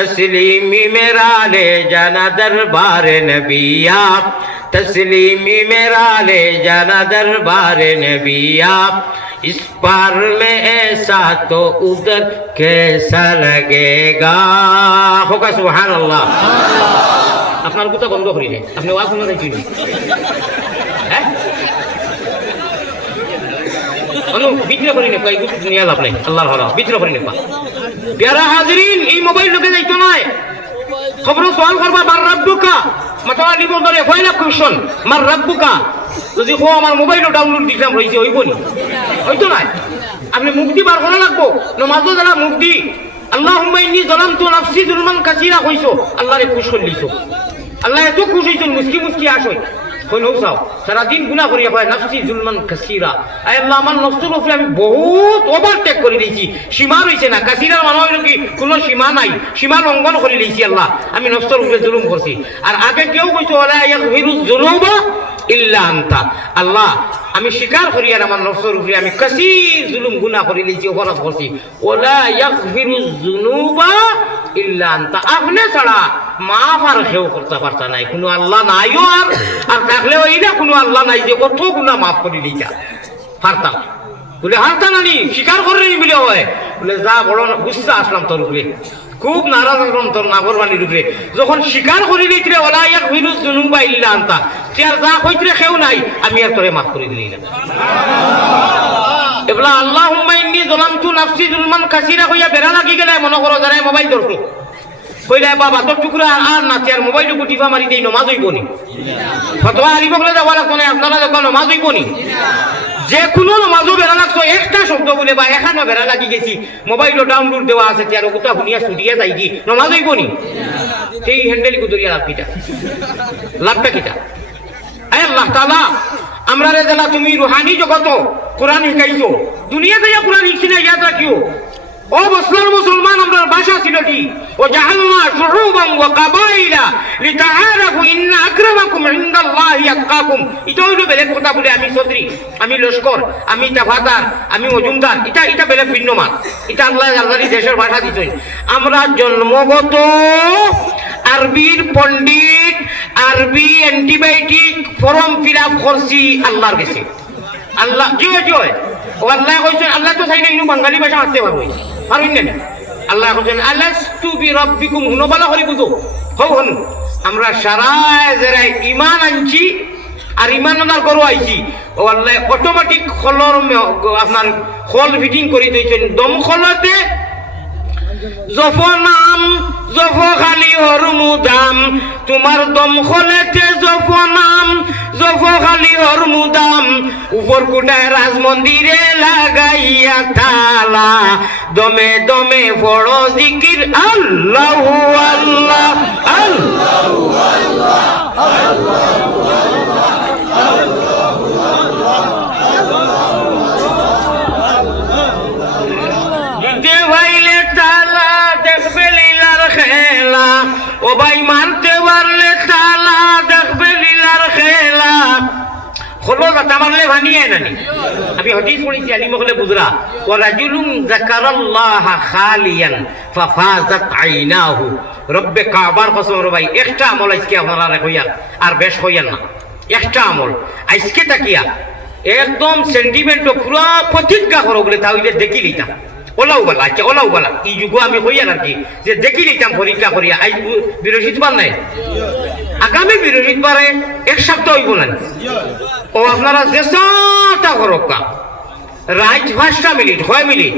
तस्लीमी मेरा ले जाना दरबार नबिया, तस्लीमी मेरा ले जाना दरबार नबिया, इस पार में ऐसा तो उधर कैसा लगेगा। होगा सुभान अल्लाह। আপনার কথা বন্ধ করিলে আপনি ওয়া শুনে রাখি হ্যাঁ অনু বিক্রি করি না কই দুনিয়া লাভ নাই আল্লাহর হলো বিক্রি করি না প্যারা হাজিরিন এই মোবাইল লোকে যাইতো নয় খবর সওয়াল করবা মার রাব্বুকা মাতাওয়া লিবো ধরে কয়লা কোশ্চেন মার রাব্বুকা যদি কো আমার মোবাইলও ডাউনলোড দিলাম রইছে হইব নি হইতো না আপনি মুক্তি বার করা লাগবো নামাজও যারা মুক্তি আল্লাহুম্মা ইন্নী যালামতু নাফসি যুলমান কাসীরা কইছো আল্লাহরে খুশ করলিছো আল্লাহ এত খুশ হইছেন মুস্কি মুস্কি আসই কই নও চাও সারা দিন গুনাহ করিয়া পায় নাফসি যুলমান কাসীরা আয় আল্লাহ আমার নফসের উপরে আমি বহুত ওভারটেক করে দিয়েছি সীমা রইছে না কাসীরার মানে হইল কি কোনো সীমা নাই সীমা লঙ্ঘন করে দিয়েছি আল্লাহ আমি নফসের উপরে জুলুম করছি আর আগে কেউ কইছো ওয়ালা ইয়াগফিরুয যুনুবা ইল্লা আনতা আল্লাহ আমি স্বীকার করি আর আমার নফসের উপরে আমি কাসীর জুলুম গুনাহ করে দিয়েছি অপরাধ করছি ওয়ালা ইয়াগফিরুয যুনুবা ইল্লা আনতা আপনি ছাড়া মাফ আর কেউ করতে পারতা নাই কোনো আল্লাহ নাইও আর থাকলেও এই না কোনো আল্লাহ নাই যে কত গুনাহ মাফ করে দিতা পারতাম বলে হারতা নানি স্বীকার করে নি বলে হয় বলে যা বড় গুসা আসলাম তোর উপরে খুব নারাজ আসলাম তোর নাফরমানির উপরে যখন স্বীকার করে দিতরে ওয়ালা ইয়াগফিরুয যুনুবা ইল্লা আনতা আর যা কইতরে কেউ নাই আমি আর তোরে মাফ করে দিলাম এবলা আল্লাহুম্মা ইন্নী যালামতু নাফসি যুলমান কাসীরা কইয়া বেরা লাগি গেলে মনে করো যারা মোবাইল ধরতো কইলে বাবা তোর টুকরা আর না আর মোবাইল টিপা মারি দেই নামাজ হইব নি ফতোয়া আলী বকলে যাওয়ার কোনে আপনারা যখন নামাজ হইব নি যে কোনো নামাজও বেরা লাগছো একটা শব্দ বলে বা এখানে বেরা লাগি গেছি মোবাইলও ডাউনলোড দেওয়া আছে আর ওটা শুনিয়া ছুটিয়া যাই কি নামাজ হইব নি সেই হ্যান্ডেল গুদরিয়া লাভ কিটা লাভটা কিটা আয় আল্লাহ তাআলা আমরা রে জানা তুমি রুহানি জগত কোরআন শিখাইছো দুনিয়া যাইয়া কোরআন শিখছি না ইয়াদ রাখিও ও মুসলমান আমরা ভাষা ছিল কি ও জাহালনা শুউবান ওয়া কাবাইলা লিতাআরাফু ইন্না আকরামাকুম ইনদাল্লাহি আতকাকুম এটা হইলো বেলেগ কথা বলে আমি চৌধুরী আমি লস্কর আমি তাফাদার আমি মজুমদার এটা বেলেগ ভিন্ন মান এটা আল্লাহর দেশের ভাষা দিছেন আমরা জন্মগত আরবির পণ্ডিত আরবি অ্যান্টিবায়োটিক ফর্ম ফিলআপ করছি আল্লাহর কাছে আল্লাহ জয় জয় ও আল্লাহ কইছেন আল্লাহ তো চাই না ইনু বাঙালি ভাষা আসতে পারবো পারবেন না আল্লাহ কইছেন আলাস্তু বিরাব্বিকুম হুনবালা করি বুঝো হও হনু আমরা সারা যারা ঈমান আনছি আর ঈমান আনার করো আইছি ও আল্লাহ অটোমেটিক খলর আপনার খল ফিটিং করে দিয়েছেন দমখলতে জফনাম জফ খালি হরমুদাম তোমার দমখলেতে জফনাম জফ খালি হরমুদাম উপর কোটায় রাজ মন্দিরে লাগাইয়া তালা দমে দমে বড় জিকির আল্লাহু আল্লাহ আল্লাহু আল্লাহ আল্লাহু আল্লাহ ও ভাই মানতে পারলে তালা দেখবে লীলার খেলা হলো যাতে মারলে ভানিয়ে নানি আমি হাদিস পড়েছি আলিম হলে বুঝরা ওয়া রাজুলুন যাকারাল্লাহা খালিয়ান ফাফাজাত আইনাহু রব্বে কাবার কসম রে ভাই একটা আমল আজকে আপনারা কইয়া আর বেশ কইয়া না একটা আমল আজকে তাকিয়া একদম সেন্টিমেন্ট পুরো প্রতিজ্ঞা করো বলে তাহলে দেখি লিতা ওলাও বলা আচ্ছা ওলাও বলা এই যুগ আমি কইয়া আর কি যে দেখি নিতাম পরীক্ষা করিয়া আজ বৃহস্পতিবার নাই আগামী বৃহস্পতিবারে এক সপ্তাহ হইব না ও আপনারা চেষ্টা করোকা রাত 5টা মিনিট 6 মিনিট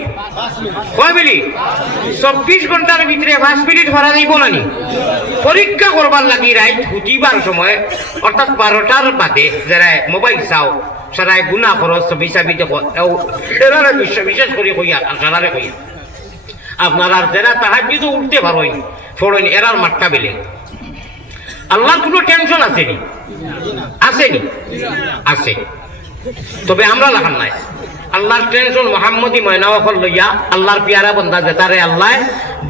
24 ঘন্টার ভিতরে 5 মিনিট ভরা যাইব না নি পরীক্ষা করবার লাগি রাত হুটিবার সময় অর্থাৎ 12টার বাদে যারা মোবাইল চাও সারা গুনাহ খরচ বিচাবিতে এরা বিশেষ করে কইয়া সারারে কইয়া আপনারা যারা তাহাজ্জুদ উঠতে পারোই ফড়ইন এরার মাঠটা বেলে আল্লাহর কোনো টেনশন আসেনি আসেনি আছে তবে আমরা লাগান নাই আল্লাহর টেনশন মোহাম্মদী ময়নাওয়াফল লইয়া আল্লাহর পিয়ারা বন্দা যেতারে আল্লাহ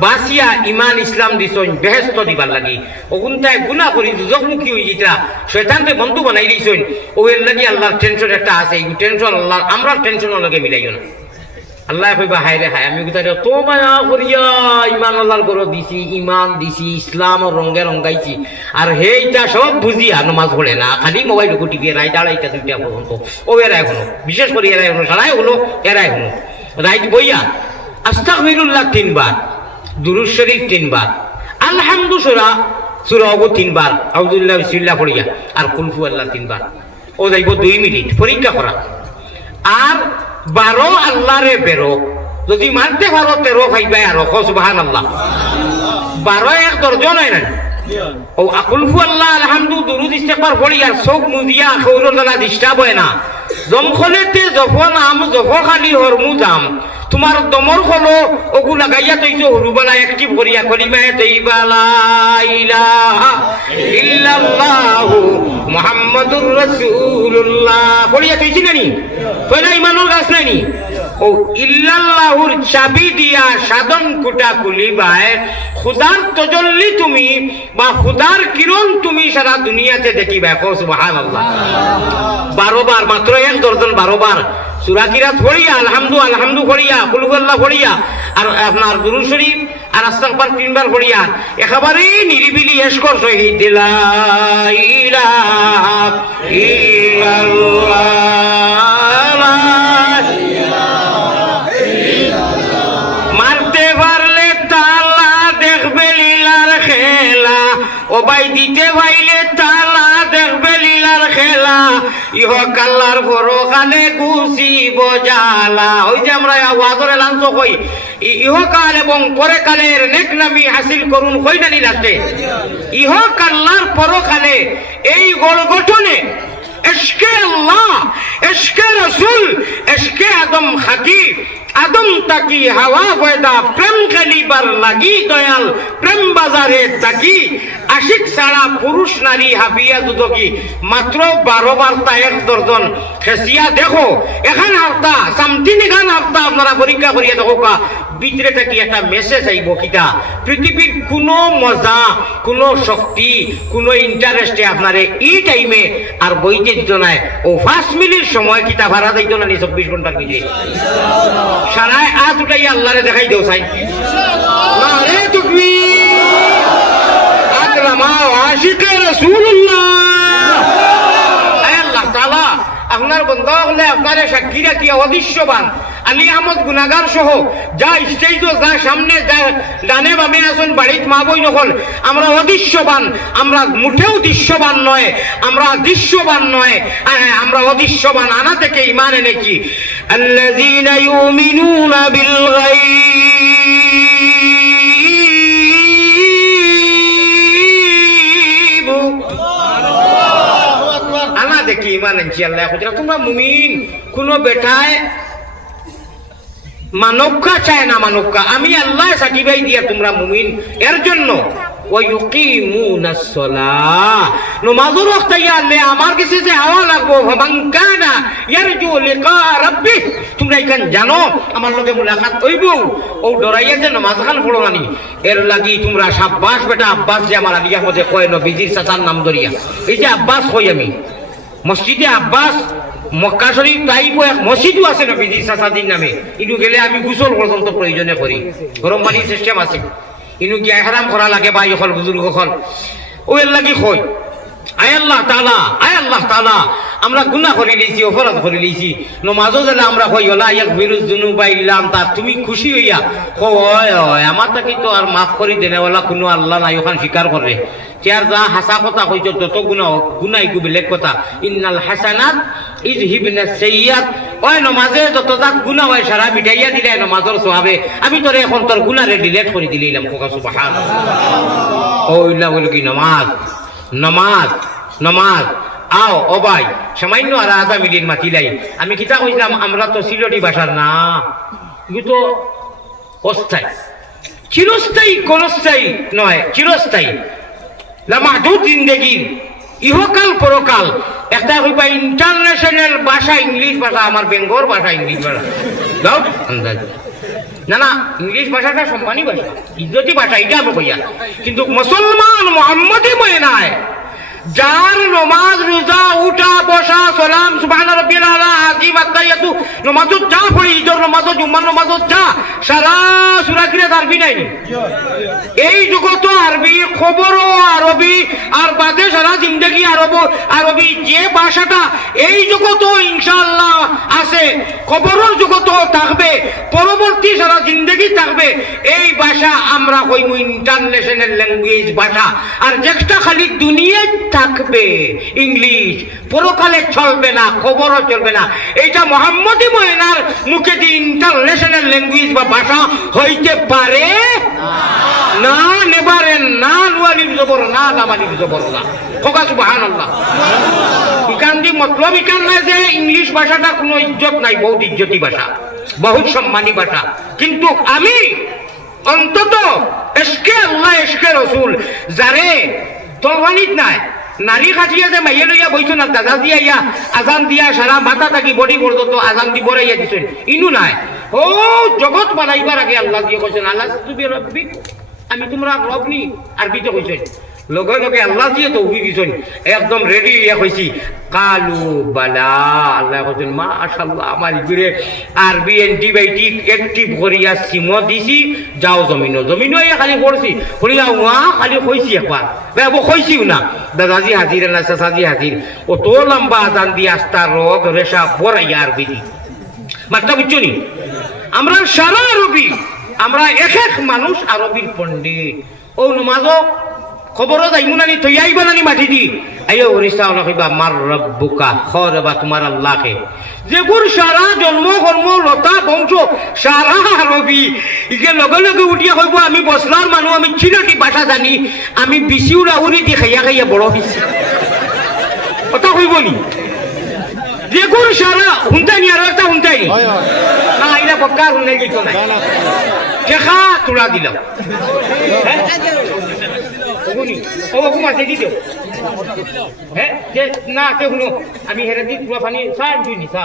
বাসিয়া ইমান ইসলাম দিছন বেহেস্ত দিবার লাগি ওগুনটায় গুনাহ করি দুজকমুখী হই যেটা শয়তানকে বন্ধু বানাই দিছন ও এর লাগি আল্লাহর টেনশন একটা আছে এই টেনশন আল্লাহ আমরা টেনশনের লগে মিলাইও না আল্লাহ কইবা হায় রে হায় আমি কোথায় তো মায়া করিয়া ইমান আল্লাহর গরো দিছি ইমান দিছি ইসলামর রঙে রঙাইছি আর হেইটা সব বুঝিয়া নমাজ পড়ে না খালি মোবাইল টিপিয়ে রায় দাঁড়াইটা দুইটা পর্যন্ত ও এরাই হলো বিশেষ করে এরাই হলো সারাই হলো এরাই হলো রাইট বইয়া আস্তাগফিরুল্লাহ 3 বার দুরূদ শরীফ 3 বার আলহামদু সূরা অগো 3 বার আউযুবিল্লাহি বিসমিল্লাহ পড়িয়া আর কুল হু আল্লাহ 3 বার ও যাইব 2 মিনিট পরীক্ষা করা আর 12 আল্লাহরে বেরো যদি মানতে পারো 13 খাইবাই আর সুবহানাল্লাহ 12 এক দর্জন হয় না ও আকুল হু আল্লাহ আলহামদু দুরূদ ইস্তিগফার পড়িয়া চোখ মুদিয়া খৌরলা ডিস্টার্ব হয় না দমখলেতে যখন খালি হরমু যাম তোমার দমর হলো ওগু লাগাইয়া তৈছো হুরুবালা একটি ভরিয়া কলিমায়ে তাইয়্যিবা লা ইলাহা ইল্লাল্লাহু মুহাম্মাদুর রাসূলুল্লাহ ভরিয়া তৈছি নানি কইনা ইমানের গাছ নানি ও ইল্লাল্লাহুর চাবি দিয়া সাধন কুটা কুলিবায় খুদার তজল্লি তুমি বা খুদার কিরণ তুমি সারা দুনিয়াতে দেখিবা সুবহানাল্লাহ 12 বার মাত্র এক দর্জন 12 বার সূরা কিরাত পড়িয়া আলহামদু পড়িয়া কুল হু আল্লাহ পড়িয়া আর আপনার দুরূদ শরীফ আর আস্তাগফার 3 বার পড়িয়া একেবারে নিরিবিলি এশকর সহিত লা ইলাহা ইল্লাল্লাহ মারতে পারলে তালা দেখবে লীলার খেলা ও ভাই দিতে পাইলে তালা দেখবে লীলার খেলা ইহকাল্লার পরকালে গুছি বজালা ওই যে আমরা ওয়াজর এলান তো কই ইহকাল এবং পরকালের নেক নামি হাসিল করুন কই না নিলাতে ইহকাল্লার পরকালে এই গঠনে ইশকে আল্লাহ ইশকে রাসূল ইশকে আদম খাকি আদম তাকি হাওয়া পয়দা প্রেম খেলিবার লাগি দয়াল প্রেম বাজারে তাকি আশিক ছাড়া পুরুষ নারী হাবিয়া দুদকি মাত্র 12 বার তা এক দর্জন খেসিয়া দেখো এখান হাফতা সামতিনি খান হাফতা আপনারা পরীক্ষা করিয়া দেখো কা ভিতরে থেকে একটা মেসেজ আইব কিটা পৃথিবীর কোনো মজা কোনো শক্তি কোনো ইন্টারেস্টে আপনারে এই টাইমে আর বইতে দিত নাই ও 5 মিনিট সময় কিতা ভাড়া দিত না 24 ঘন্টার ভিতরে সারায় আজ উঠাই আল্লাহরে দেখাই দেও চাই নারে তাকবীর আকরামা আশিকে রাসূলুল্লাহ আল্লাহ তাআলা আপনার বন্ধা হলে আপনারে সাক্ষী রাখিয়া অদৃশ্যবান আলী আহমদ গুনাগার সহ যা স্টেজ যা সামনে যা ডানে বামে আসুন বাড়িত মা বই নকল আমরা অদৃশ্যবান আমরা মুঠেও দৃশ্যবান নয় আমরা দৃশ্যবান নয় আমরা অদৃশ্যবান আনা থেকে ইমান এনে কি আল্লাযীনা ইউমিনুনা বিল গায়ব আনা দেখি ইমান এনেছি আল্লাহ তোমরা মুমিন কোনো বেটায় মানবকা চায় না মানবকা আমি আল্লাহ সার্টিফাই দিয়া তোমরা মুমিন এর জন্য ওয়ায়ুকিমুনাস সালাহ নামাজের ওয়াক্ত আল্লাহ আমার কাছে যে হাওয়া লাগবো মান কানা ইয়ারজু লিকা রাব্বি তোমরা ইখান জানো আমার লগে মুলাকাত হইব ও ডরাইয়া যে নামাজ খান পড়ো নানি এর লাগি তোমরা শাবাশ বেটা আব্বাস যে আমার আলিয়া মধ্যে কয় নবীজির চাচার নাম ধরিয়া এই যে আব্বাস কই আমি মসজিদে আব্বাস মক্কা শরীফ তাইব এক মসজিদও আছে নবীজির চাচাদিন নামে ইনু গেলে আমি গোসল পর্যন্ত প্রয়োজনে করি গরম পানির সিস্টেম আছে ইনু কি হারাম করা লাগে ভাই হল বুজুর্গ হল ও এর লাগি কই আয় আল্লাহ তাআলা আমরা গুনাহ করে লইছি অপরাধ করে লইছি নমাজও যেন আমরা কই ওলা ইয়াগফিরুয যুনুবা ইল্লা আনতা তুমি খুশি হইয়া কয় আমার তাকি তো আর মাফ করে দেনে ওলা কোনো আল্লাহ নাই ওখান স্বীকার করে চার যা হাসা কথা কইছ তত গুনাহ গু বেলেগ কথা ইন্নাল হাসানাত ইযহিবনা সাইয়্যাত ওই নমাজে যত যাক গুনাহ হয় সারা মিটাইয়া দিলে নমাজের সওয়াবে আমি তোরে এখন তোর গুনাহরে ডিলিট করে দিলাম কোকা সুবহানাল্লাহ ওইলা বলে কি নামাজ আও ও ভাই সামান্য আর আধা মিনিট মাতিলাই আমি কিতা কইলাম আমরা তো সিলটি ভাষার না কিন্তু তো অস্থায়ী চিরস্থায়ী কোনস্থায়ী নয় চিরস্থায়ী লামাদুদ জিন্দেগির ইহকাল পরকাল একটা হইবা ইন্টারন্যাশনাল ভাষা ইংলিশ ভাষা আমার বেঙ্গল ভাষা ইংলিশ ভাষা দাও আন্দাজ না ইংলিশ ভাষাটা সম্মানী ভাষা ইজ্জতি ভাষা এটা আমি কইয়া কিন্তু মুসলমান মুহাম্মদী ময় নাই যার নমাজ রোজা উঠা বসা সালাম সুবহানা রাব্বিয়াল আলা আজিম আত্তাহিয়াতু নমাজত যা পড়ি ঈদের নমাজত জুম্মার নমাজত যা সারা সূরা কিরাত আরবি নাই এই জগত আরবি খবরও আরবি আর বাদে সারা জিন্দেগি আরবি যে ভাষাটা এই জগত ইনশাআল্লাহ আছে খবরের জগত থাকবে পরবর্তী সারা জিন্দেগি থাকবে এই ভাষা আমরা কইব ইন্টারন্যাশনাল ল্যাঙ্গুয়েজ ভাষা আর যেটা খালি দুনিয়ায় থাকবে ইংলিশ পরকালে চলবে না খবরও চলবে না এইটা মোহাম্মদী ময়নার মুখে দিয়ে ইন্টারন্যাশনাল ল্যাঙ্গুয়েজ বা ভাষা হইতে পারে না নেবারেন না নুয়ালির জবর না দামালির জবর না খোকা সুবহানাল্লাহ ইকান দি মতলব ইকান না যে ইংলিশ ভাষাটা কোনো ইজ্জত নাই বহুত ইজ্জতি ভাষা বহুত সম্মানী ভাষা কিন্তু আমি অন্তত এসকে আল্লাহ এসকে রসুল যারে তলবানিত নাই নারী খাটিয়া যে মাইয়ে লইয়া বইছো না দাদা দিয়া ইয়া আজান দিয়া সারা মাথা থাকি বডি পর্যন্ত আজান দি বড়াইয়া দিছেন ইনু নাই ও জগৎ বানাইবার আগে আল্লাহ দিয়ে কইছেন আল্লাহ তুমি রব্বি আমি তোমরা রব নি আরবিতে কইছেন লগে লগে আল্লাহ দিয়ে তৌফিক দিছেন একদম রেডি হইয়া কইছি কালু বালা আল্লাহ কইছেন মাশাআল্লাহ আমার ঘুরে আরবি অ্যান্টিবায়োটিক অ্যাক্টিভ করিয়া সিমো দিছি যাও জমিনও ইয়া খালি পড়ছি করিয়া ওয়া খালি কইছি একবার বাবু কইছিও না দাদাজি হাজির না সাসাজি হাজির ও তো লম্বা আজান দিয়ে আস্তা রোগ রেশা পড়াইয়া আরবি দি মাত্রা বুঝছো নি আমরা সারা আরবি আমরা এক এক মানুষ আরবির পণ্ডিত ও নমাজও খবরও যাইমু নানি তৈ আইবা নানি মাটি দি আইও রিস্তা ওলা কইবা মার রব্বুকা খরবা তোমার আল্লাহকে যেগুর সারা জন্ম কর্ম লতা বংশ সারা আরবি ইকে লগে লগে উঠিয়া কইব আমি বসলার মানুষ আমি চিরটি ভাষা জানি আমি বিচিউরা উড়ি দি খাইয়া খাইয়া বড় হইছি কথা কইব নি যেগুর সারা শুনতাইনি আর একটা শুনতাইনি না এটা পক্কা শুনে গেছো না দেখা তোলা দিলাম না শুনো আমি হেরে দি তুলা পানি চাই দুই চা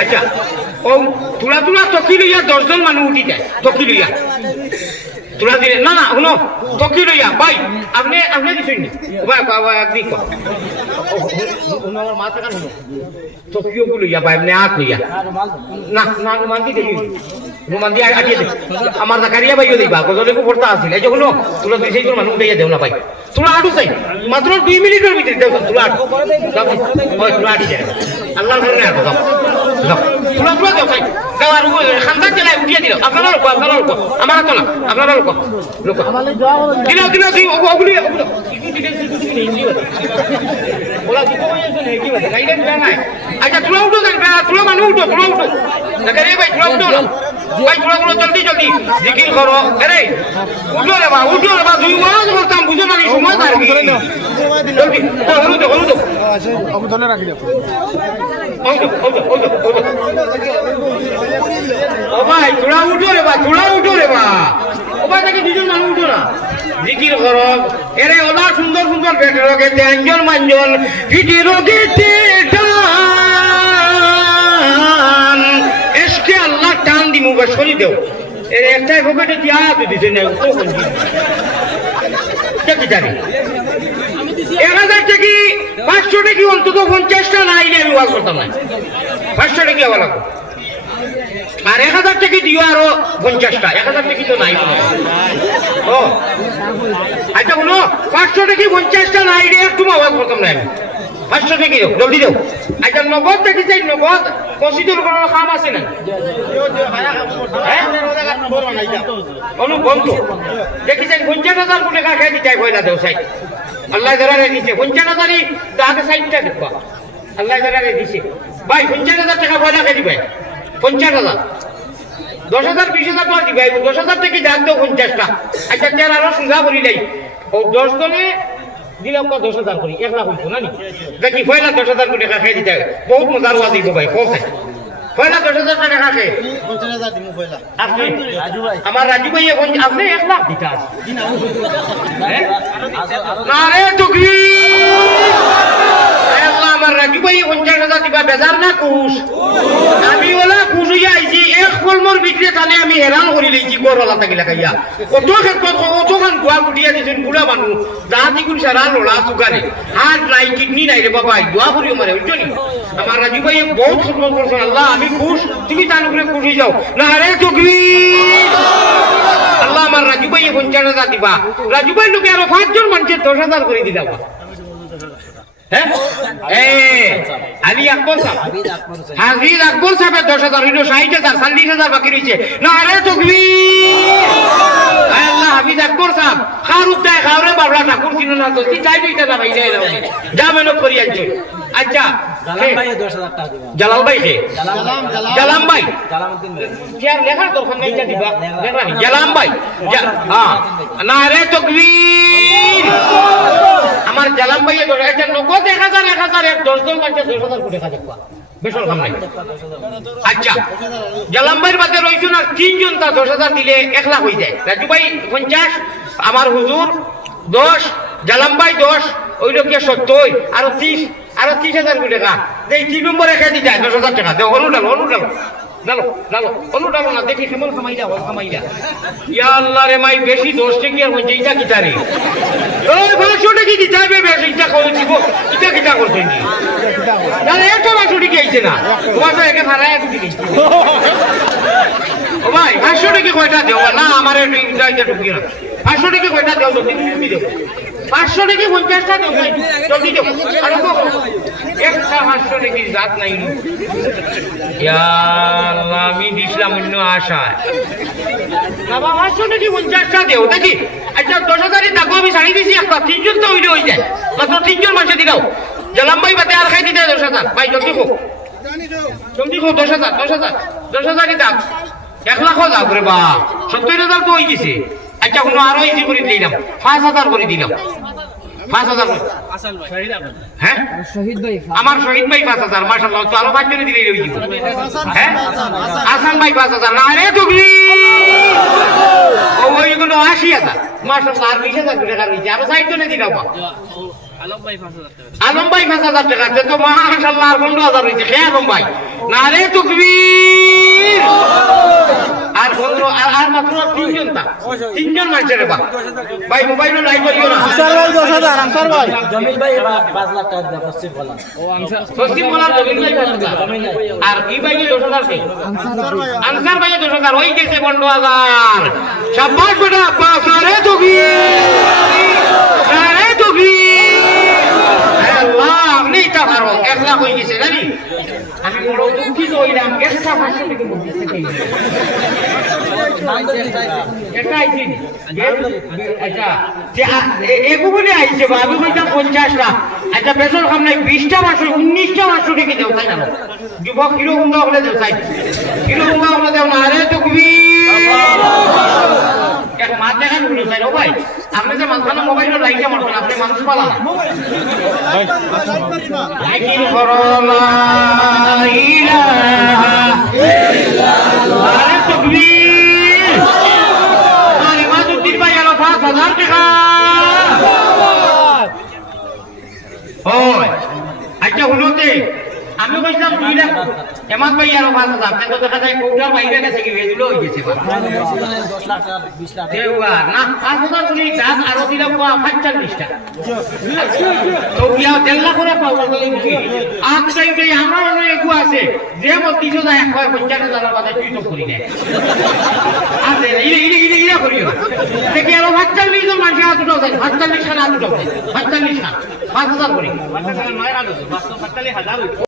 আচ্ছা ও তুলা তুলা টকি লইয়া 10 জন মানুষ উঠি যায় টকি লইয়া তুলা দিলে না না শুনো টকি লইয়া ভাই আপনি দিছেন নি ভাই একদিন আমার মাথা কান শুনো টকিও লইয়া ভাই আপনি হাত লইয়া না না রুমান দি দেখি রুমান দি আটিয়ে দে আমার জাকারিয়া ভাইও দিবা গজলেকো পড়তা আছিল এই যে শুনো তুলা দুই সেই মানুষ উঠাইয়া দেও না ভাই তুলা আটু চাই মাত্র 2 মিনিটের ভিতরে দেও তুলা আটু ওই তুলা আটি যায় আল্লাহর কারণে আটু দাও তুলা তুলা দেও চাই দাও আর খান্দার জেলায় উঠিয়ে দিল আপনারা লোক আমার তো না আপনারা লোক দিলাও তুই ওগুলি ওলা দুটো কি বলে গাইডে নাই আচ্ছা তুলা উঠো তুলা মানুষ উঠো জাকারিয়া ভাই তুলা উঠো ভাই তুলা জলদি জিকির করো আরে উঠো রে বা 2 মাস বলতাম বুঝো না সময় তার জলদি হলুদ আমি ধরে রাখি দাও ও ভাই তুলা উঠো রে বা ও ভাই দেখি দুজন মানুষ উঠো না জিকির করো এরে ওলা সুন্দর সুন্দর বেটে রকে তেঞ্জন মাঞ্জন ভিটি রকেতে টান এসকে আল্লাহ টান দি মুখ সরি দেও এর একটাই পকেটে দিয়া দিছে না তো কোনজি কি জানি 1000 টাকা 500 টাকা অন্তত 50 টা নাই আমি ওয়াজ করতাম না 500 টাকা ওয়ালা আর 1000 টাকা দিও আরো 50 টা 1000 টাকা তো নাই ও আচ্ছা বলো 500 টাকা 50 টা নাই রে একটু আওয়াজ করতাম না আমি 500 টাকা দিও জলদি দাও আচ্ছা নগদ দেখি চাই নগদ মসজিদের কোনো কাম আছে না বন্ধু দেখি চাই 50,000 কোটি টাকা খেয়ে দিতে হয় না দেও সাই আল্লাহ যারা দিছে 50,000ই তাকে 60 টাকা দিবা আল্লাহ যারা দিছে ভাই 50,000 টাকা পয়সা খেয়ে দিবে 50,000 10,000 20,000 টাকা দিবে 10,000 টাকা দাম দাও 50 টা আচ্ছা তের আরো সুজা করি লাই ও 10 জনে দিলাম 10,000 করি 1 লাখ হইতো না নি দেখি পয়লা 10,000 কোটি টাকা খেয়ে দিতে বহুত মজার ওয়াজ দিব ভাই কোথায় পয়লা 10,000 টাকা খাকে 50,000 দিমু পয়লা আপনি রাজু ভাই আমার রাজু ভাই এখন আপনি 1 লাখ দিতে আছে না রে টুকরি আল্লাহ আমার রাজু ভাই 50,000 দিবা বেজার না কুশ আমি ওলা কুশ লইয়া আইছি এক কলমর ভিতরে তাহলে আমি হেরান করি লইছি গরলা থাকি লাগাইয়া কত ক্ষেত্ৰত কতখান গোয়া গুটিয়া দিছেন বুড়া মানুষ দাঁতি গুণ সারা লোড়া সুগারে হার্ট নাই কিডনি নাই রে বাবা দোয়া করিও মারে বুঝছো নি আমার রাজু ভাই বহুত সম্মান করছেন আল্লাহ আমি খুশ তুমি তার উপরে খুশি যাও না রে তকবীর আল্লাহ আমার রাজু ভাই 50,000 দিবা রাজু ভাই লোকে আরো 5 জন মানুষের 10,000 করে দিলাম হ্যাঁ আলী আকবর সাহেব হাজির আকবর সাহেবের 10,000 হইল 60,000 40,000 বাকি রয়েছে না রে তকবীর আল্লাহ হাফিজ আকবর সাহেব খার উদ্দায় খাওরে বাবলা ঠাকুর চিনো না তো তুই চাই দুইটা না ভাই যা মেহনত করি আনছো আচ্ছা জালাল ভাই কে জালাম ভাই যার লেখার দরকার নেই দিবা লেখা নেই জালাম ভাই হ্যাঁ না রে তকবীর আমার জালাম ভাইয়ে ধরে আছে নগদ 1,000 এক 10 জন মানুষ 10,000 কোটি টাকা দেখবা বেশল কাম নাই আচ্ছা জালাম ভাইয়ের বাদে রইছো না 3 জন তা 10,000 দিলে 1 লাখ হয়ে যায় রাজু ভাই 50 আমার হুজুর 10 জালাম ভাই 10 ওই লোক 70 আর 30,000 কোটি টাকা এই 3 নম্বরে রেখে দি যায় 10,000 টাকা দাও ডালো না দেখি কেমন কামাইলা ইয়া আল্লাহ রে মাই বেশি দোষে কি আর হইছে এটা কি জানি ওই 500 টাকা কি যাবে বেশি এটা কই দিব এটা কিটা করতে নি না এটা 500 টাকা আইছে না তোমার তো একে ভাড়া এক দিবি ও ভাই 500 টাকা কয়টা দেও না আমার এটা ঢুকিয়ে না 500 টাকা কয়টা দেও তো তুমি দেও 500 টাকা 50টা দেও ভাই জলদি দেও আর একটা 500 টাকা জাত নাই ইয়া আল্লাহ আমি দিছিলাম অন্য আশায় না বাবা 500 টাকা 50টা দেও দেখি আচ্ছা 10,000 টাকা আমি ছাড়ি দিছি একটা 3 জন তো হই যায় মাত্র 3 জন মানুষ দিলাও জালাম ভাই বাতে আর খাই দিতে 10,000 ভাই জলদি কো 10,000 দাও 1 লাখ দাও রে বা 70,000 তো হই গেছে আচ্ছা কোনো আরো ইজি করে দিলাম 5,000 করে দিলাম 5,000 হ্যাঁ আমার শহীদ ভাই 5,000 মাশাআল্লাহ তো আরো 5 জনে দিলেই হই যাবে হ্যাঁ আসান ভাই 5,000 না রে টুকলি ওইগুলো 80,000 মাশাআল্লাহ আর 20,000 টাকা রইছে আরো 60 জনে দিলাম আলম ভাই 5,000 টাকা তো মাশাআল্লাহ আর 15,000 রইছে কে আলম ভাই না রে তকবীর আর 15 আর মাত্র 3 জন তা 3 জন মারছে রে ভাই মোবাইল লাইভ করিও না আনসার ভাই 10,000 আনসার ভাই জমিল ভাই 5 লাখ টাকা দেব পশ্চিম বলার ও পশ্চিম বলার জমিল ভাই 5,000 আর কি ভাই 10,000 কে আনসার ভাই 10,000 হই গেছে 15,000 শাবাশ বেটা আব্বাস রে তকবীর রে তকবীর আল্লাহ আপনি তা পারো 1 লাখ হই গেছে জানি আমি বড় দুঃখিত হইলাম একটা 500 টাকা মধ্যে থেকে এটা আইছি আচ্ছা এগুলো আইছে বাবু কইতা 50 টাকা আচ্ছা বেসর কাম নাই 20টা মাস 19টা মাস টাকা দেও তাই না যুবক হিরো হুঙ্গা হলে দেও তাই হিরো হুঙ্গা হলে দেও না আরে তকবীর এক মাত দেখান হলো তাই ও ভাই আপনি যে মাঝখানে মোবাইলটা লাইটটা মারবেন আপনি মানুষ পালা না লাইকিং করো লা ইলাহা ইল্লাল্লাহ আরে তকবীর আরে মাদুদ্দিন ভাই আলো 5,000 টাকা ওই আচ্ছা হলোতে আমি কইলাম 2 লাখ এমাত ভাই আরো 5,000 কিন্তু দেখা যায় কোটার বাইরে গেছে কি ভেজুলো হই গেছে 10 লাখ টাকা 20 লাখ দেওয়া না 5,000 তুমি দাম আরো দিলাম 45 টাকা তো বিয়া 1.5 লাখ করে পাওয়া গেল কি আজ টাইমে আমরা অনেক একু আছে যে বলতিছ যায় 50,000 বাদে তুই তো করি না আছে ইরে করিও দেখি আরো 45 জন মানুষ আছে তো 45 খান আছে তো 45 খান 5,000 করে 5,000 নয় আলো 45,000